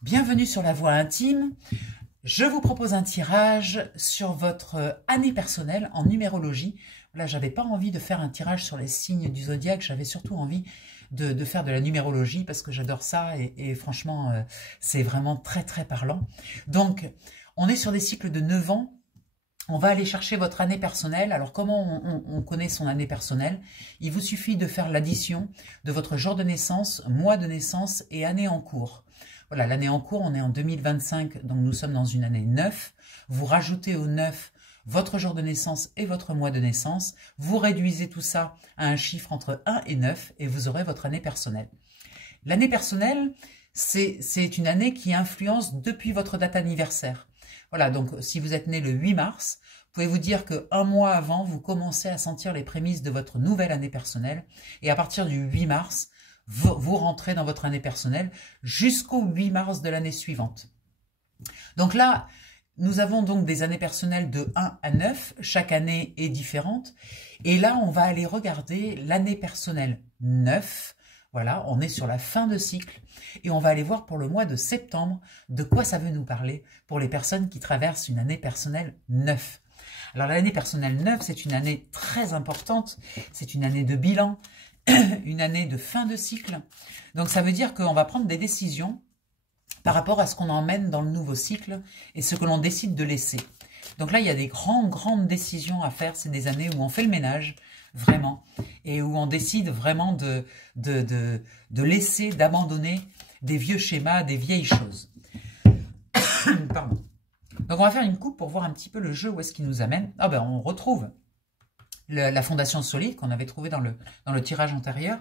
Bienvenue sur la voie intime. Je vous propose un tirage sur votre année personnelle en numérologie. Là, j'avais pas envie de faire un tirage sur les signes du zodiaque, j'avais surtout envie de faire de la numérologie parce que j'adore ça et franchement, c'est vraiment très très parlant. Donc, on est sur des cycles de 9 ans. On va aller chercher votre année personnelle. Alors, comment on connaît son année personnelle? Il vous suffit de faire l'addition de votre jour de naissance, mois de naissance et année en cours. Voilà, l'année en cours, on est en 2025, donc nous sommes dans une année 9. Vous rajoutez au 9 votre jour de naissance et votre mois de naissance. Vous réduisez tout ça à un chiffre entre 1 et 9 et vous aurez votre année personnelle. L'année personnelle, c'est une année qui influence depuis votre date anniversaire. Voilà, donc si vous êtes né le 8 mars, vous pouvez vous dire qu'un mois avant, vous commencez à sentir les prémices de votre nouvelle année personnelle. Et à partir du 8 mars, vous rentrez dans votre année personnelle jusqu'au 8 mars de l'année suivante. Donc là, nous avons donc des années personnelles de 1 à 9. Chaque année est différente. Et là, on va aller regarder l'année personnelle 9. Voilà, on est sur la fin de cycle. Et on va aller voir pour le mois de septembre de quoi ça veut nous parler pour les personnes qui traversent une année personnelle 9. Alors l'année personnelle 9, c'est une année très importante. C'est une année de bilan. Une année de fin de cycle. Donc ça veut dire qu'on va prendre des décisions par rapport à ce qu'on emmène dans le nouveau cycle et ce que l'on décide de laisser. Donc là, il y a des grandes décisions à faire. C'est des années où on fait le ménage, vraiment, et où on décide vraiment de laisser, d'abandonner des vieux schémas, des vieilles choses. Pardon. Donc on va faire une coupe pour voir un petit peu le jeu, où est-ce qu'il nous amène. Ah ben on retrouve la fondation solide qu'on avait trouvée dans le tirage antérieur.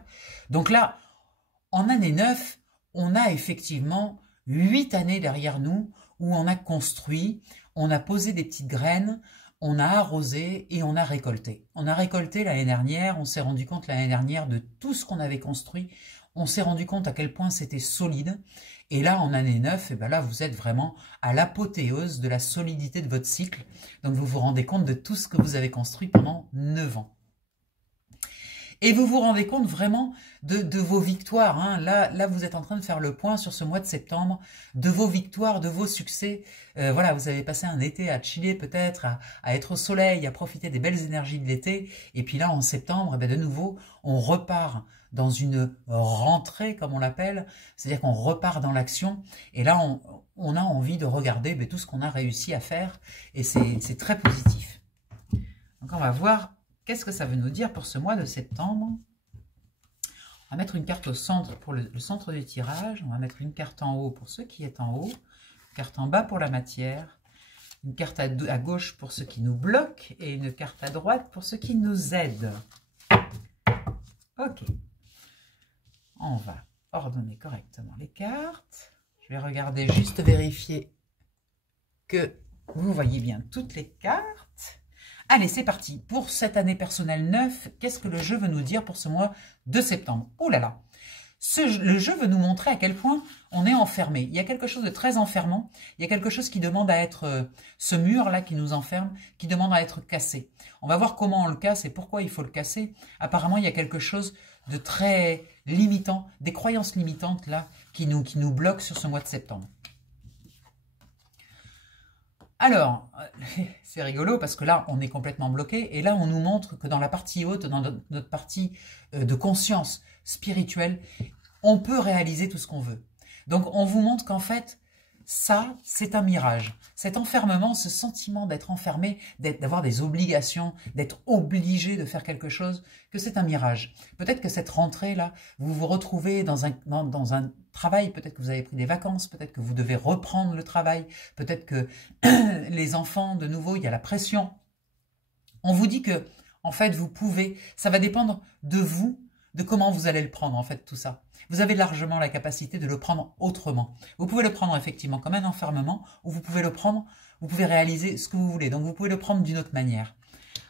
Donc là, en année 9, on a effectivement 8 années derrière nous où on a construit, on a posé des petites graines, on a arrosé et on a récolté. On a récolté l'année dernière, on s'est rendu compte l'année dernière de tout ce qu'on avait construit, on s'est rendu compte à quel point c'était solide. Et là, en année 9, et ben là, vous êtes vraiment à l'apothéose de la solidité de votre cycle. Donc, vous vous rendez compte de tout ce que vous avez construit pendant 9 ans. Et vous vous rendez compte vraiment de vos victoires. Hein. Là, vous êtes en train de faire le point sur ce mois de septembre, de vos victoires, de vos succès. Voilà, vous avez passé un été à chiller peut-être, à être au soleil, à profiter des belles énergies de l'été. Et puis là, en septembre, eh bien, de nouveau, on repart dans une rentrée, comme on l'appelle. C'est-à-dire qu'on repart dans l'action. Et là, on a envie de regarder tout ce qu'on a réussi à faire. Et c'est très positif. Donc, on va voir qu'est-ce que ça veut nous dire pour ce mois de septembre. On va mettre une carte au centre pour le centre du tirage. On va mettre une carte en haut pour ce qui est en haut. Une carte en bas pour la matière. Une carte à gauche pour ce qui nous bloque. Et une carte à droite pour ce qui nous aide. Ok. On va ordonner correctement les cartes. Je vais regarder, juste vérifier que vous voyez bien toutes les cartes. Allez, c'est parti. Pour cette année personnelle 9, qu'est-ce que le jeu veut nous dire pour ce mois de septembre? Oh là là! Le jeu veut nous montrer à quel point on est enfermé. Il y a quelque chose de très enfermant. Il y a quelque chose qui demande à être, ce mur-là qui nous enferme, qui demande à être cassé. On va voir comment on le casse et pourquoi il faut le casser. Apparemment, il y a quelque chose de très limitant, des croyances limitantes là, qui nous bloquent sur ce mois de septembre. Alors, c'est rigolo parce que là, on est complètement bloqué et là, on nous montre que dans la partie haute, dans notre partie de conscience spirituelle, on peut réaliser tout ce qu'on veut. Donc, on vous montre qu'en fait, ça, c'est un mirage. Cet enfermement, ce sentiment d'être enfermé, d'avoir des obligations, d'être obligé de faire quelque chose, que c'est un mirage. Peut-être que cette rentrée-là, vous vous retrouvez dans un travail, peut-être que vous avez pris des vacances, peut-être que vous devez reprendre le travail, peut-être que les enfants, de nouveau, il y a la pression. On vous dit que, en fait, vous pouvez, ça va dépendre de vous, de comment vous allez le prendre, en fait, tout ça. Vous avez largement la capacité de le prendre autrement. Vous pouvez le prendre effectivement comme un enfermement, ou vous pouvez le prendre, vous pouvez réaliser ce que vous voulez. Donc, vous pouvez le prendre d'une autre manière.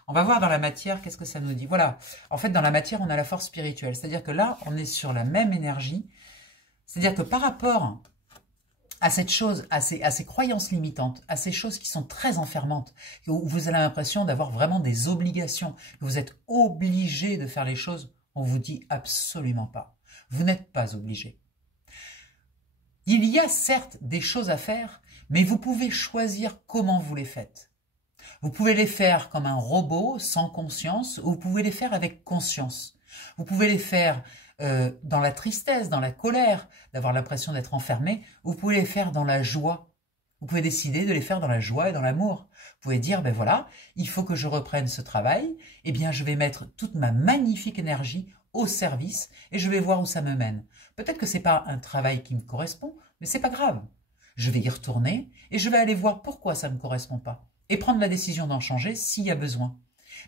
On va voir dans la matière, qu'est-ce que ça nous dit. Voilà, en fait, dans la matière, on a la force spirituelle. C'est-à-dire que là, on est sur la même énergie. C'est-à-dire que par rapport à cette chose, à ces croyances limitantes, à ces choses qui sont très enfermantes, où vous avez l'impression d'avoir vraiment des obligations, que vous êtes obligé de faire les choses, on vous dit absolument pas. Vous n'êtes pas obligé. Il y a certes des choses à faire, mais vous pouvez choisir comment vous les faites. Vous pouvez les faire comme un robot, sans conscience, ou vous pouvez les faire avec conscience. Vous pouvez les faire dans la tristesse, dans la colère, d'avoir l'impression d'être enfermé, ou vous pouvez les faire dans la joie. Vous pouvez décider de les faire dans la joie et dans l'amour. Vous pouvez dire, ben voilà, il faut que je reprenne ce travail, eh bien je vais mettre toute ma magnifique énergie au service et je vais voir où ça me mène. Peut-être que ce n'est pas un travail qui me correspond, mais ce n'est pas grave. Je vais y retourner et je vais aller voir pourquoi ça ne me correspond pas et prendre la décision d'en changer s'il y a besoin.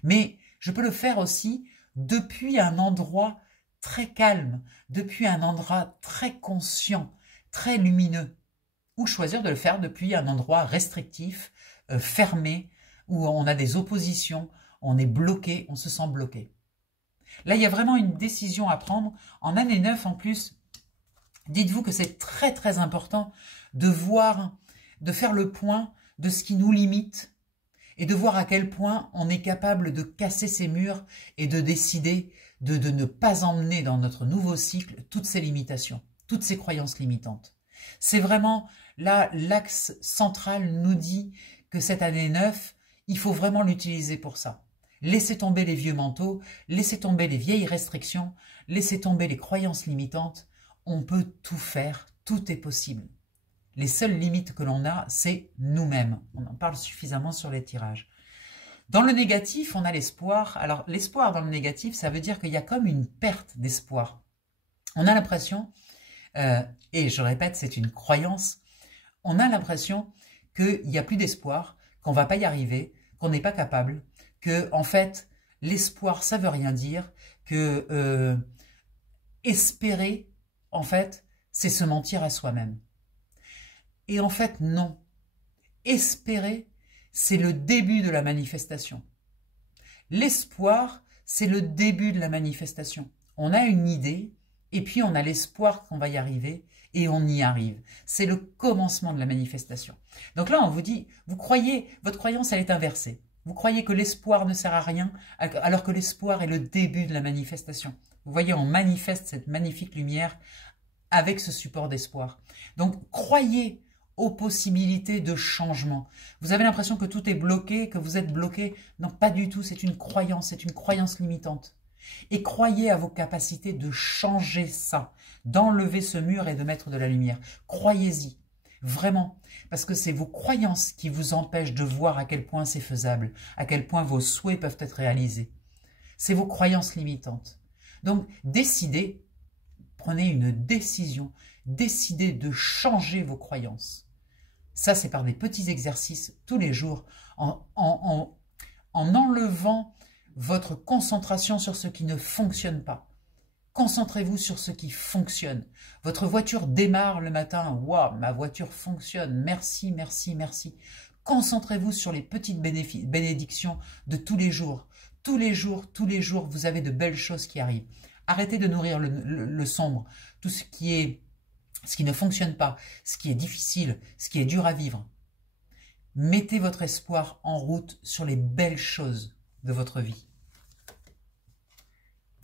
Mais je peux le faire aussi depuis un endroit très calme, depuis un endroit très conscient, très lumineux, ou choisir de le faire depuis un endroit restrictif, fermé, où on a des oppositions, on est bloqué, on se sent bloqué. Là, il y a vraiment une décision à prendre. En année 9, en plus, dites-vous que c'est très très important de voir, de faire le point de ce qui nous limite et de voir à quel point on est capable de casser ces murs et de décider de ne pas emmener dans notre nouveau cycle toutes ces limitations, toutes ces croyances limitantes. C'est vraiment là, l'axe central nous dit que cette année 9, il faut vraiment l'utiliser pour ça. Laissez tomber les vieux manteaux, laissez tomber les vieilles restrictions, laissez tomber les croyances limitantes. On peut tout faire, tout est possible. Les seules limites que l'on a, c'est nous-mêmes. On en parle suffisamment sur les tirages. Dans le négatif, on a l'espoir. Alors, l'espoir dans le négatif, ça veut dire qu'il y a comme une perte d'espoir. On a l'impression, et je répète, c'est une croyance, on a l'impression qu'il n'y a plus d'espoir, qu'on ne va pas y arriver, qu'on n'est pas capable, que, en fait, l'espoir, ça ne veut rien dire, que espérer, en fait, c'est se mentir à soi-même. Et en fait, non. Espérer, c'est le début de la manifestation. L'espoir, c'est le début de la manifestation. On a une idée, et puis on a l'espoir qu'on va y arriver, et on y arrive. C'est le commencement de la manifestation. Donc là, on vous dit, vous croyez, votre croyance, elle est inversée. Vous croyez que l'espoir ne sert à rien, alors que l'espoir est le début de la manifestation. Vous voyez, on manifeste cette magnifique lumière avec ce support d'espoir. Donc, croyez aux possibilités de changement. Vous avez l'impression que tout est bloqué, que vous êtes bloqué. Non, pas du tout, c'est une croyance limitante. Et croyez à vos capacités de changer ça, d'enlever ce mur et de mettre de la lumière. Croyez-y, vraiment, parce que c'est vos croyances qui vous empêchent de voir à quel point c'est faisable, à quel point vos souhaits peuvent être réalisés. C'est vos croyances limitantes. Donc, décidez, prenez une décision, décidez de changer vos croyances. Ça, c'est par des petits exercices tous les jours, en enlevant votre concentration sur ce qui ne fonctionne pas. Concentrez-vous sur ce qui fonctionne. Votre voiture démarre le matin. Waouh, ma voiture fonctionne. Merci, merci, merci. Concentrez-vous sur les petites bénédictions de tous les jours. Tous les jours, vous avez de belles choses qui arrivent. Arrêtez de nourrir le sombre, tout ce qui ne fonctionne pas, ce qui est difficile, ce qui est dur à vivre. Mettez votre espoir en route sur les belles choses de votre vie.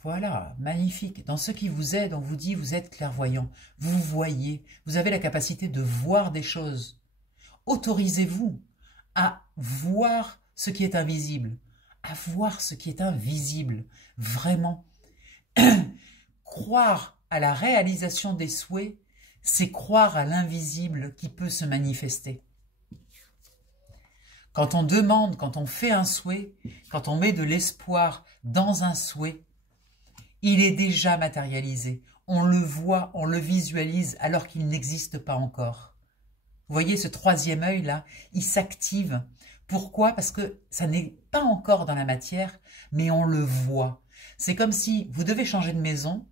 Voilà, magnifique. Dans ce qui vous aide, on vous dit, vous êtes clairvoyant. Vous voyez, vous avez la capacité de voir des choses. Autorisez-vous à voir ce qui est invisible, à voir ce qui est invisible, vraiment. Croire à la réalisation des souhaits, c'est croire à l'invisible qui peut se manifester. Quand on demande, quand on fait un souhait, quand on met de l'espoir dans un souhait, il est déjà matérialisé. On le voit, on le visualise alors qu'il n'existe pas encore. Vous voyez ce troisième œil-là, il s'active. Pourquoi? Parce que ça n'est pas encore dans la matière, mais on le voit. C'est comme si vous devez changer de maison,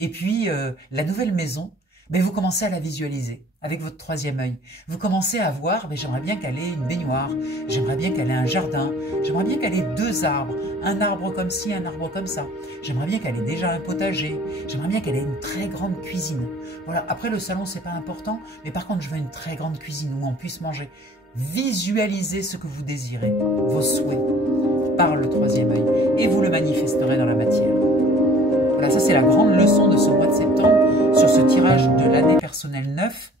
et puis la nouvelle maison, mais vous commencez à la visualiser. avec votre troisième œil. Vous commencez à voir, mais j'aimerais bien qu'elle ait une baignoire, j'aimerais bien qu'elle ait un jardin, j'aimerais bien qu'elle ait 2 arbres, un arbre comme ci, un arbre comme ça. J'aimerais bien qu'elle ait déjà un potager, j'aimerais bien qu'elle ait une très grande cuisine. Voilà, après le salon, c'est pas important, mais par contre, je veux une très grande cuisine où on puisse manger. Visualisez ce que vous désirez, vos souhaits, par le troisième œil, et vous le manifesterez dans la matière. Voilà, ça c'est la grande leçon de ce mois de septembre sur ce tirage de l'année personnelle 9.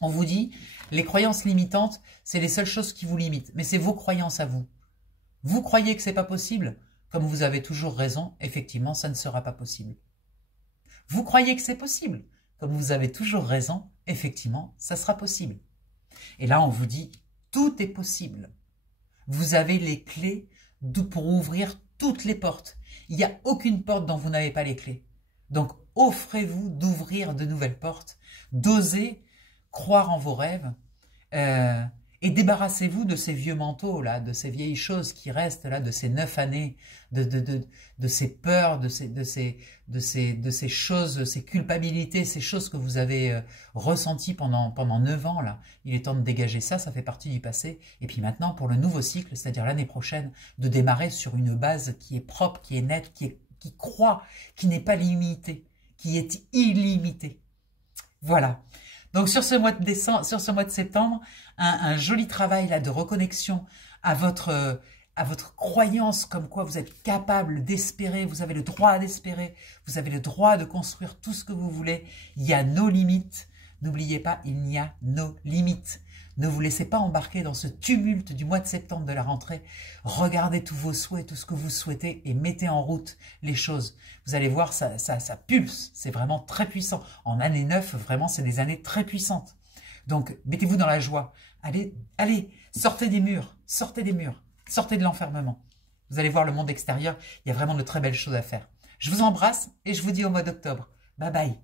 On vous dit, les croyances limitantes, c'est les seules choses qui vous limitent, mais c'est vos croyances à vous. Vous croyez que c'est pas possible? Comme vous avez toujours raison, effectivement, ça ne sera pas possible. Vous croyez que c'est possible? Comme vous avez toujours raison, effectivement, ça sera possible. Et là, on vous dit, tout est possible. Vous avez les clés pour ouvrir toutes les portes. Il n'y a aucune porte dont vous n'avez pas les clés. Donc, offrez-vous d'ouvrir de nouvelles portes, d'oser croire en vos rêves et débarrassez-vous de ces vieux manteaux, là, de ces vieilles choses qui restent, là, de ces 9 années, de ces peurs, de ces choses, ces culpabilités, ces choses que vous avez ressenties pendant 9 ans, là. Il est temps de dégager ça, ça fait partie du passé. Et puis maintenant, pour le nouveau cycle, c'est-à-dire l'année prochaine, de démarrer sur une base qui est propre, qui est nette, qui croit, qui n'est pas limitée, qui est illimitée. Voilà. Donc sur ce mois de septembre, un joli travail là de reconnexion à votre croyance comme quoi vous êtes capable d'espérer, vous avez le droit d'espérer, vous avez le droit de construire tout ce que vous voulez. Il y a nos limites. N'oubliez pas, il y a nos limites. Ne vous laissez pas embarquer dans ce tumulte du mois de septembre de la rentrée. Regardez tous vos souhaits, tout ce que vous souhaitez et mettez en route les choses. Vous allez voir, ça pulse. C'est vraiment très puissant. En année 9, vraiment, c'est des années très puissantes. Donc, mettez-vous dans la joie. Allez, sortez des murs, sortez de l'enfermement. Vous allez voir le monde extérieur. Il y a vraiment de très belles choses à faire. Je vous embrasse et je vous dis au mois d'octobre. Bye bye.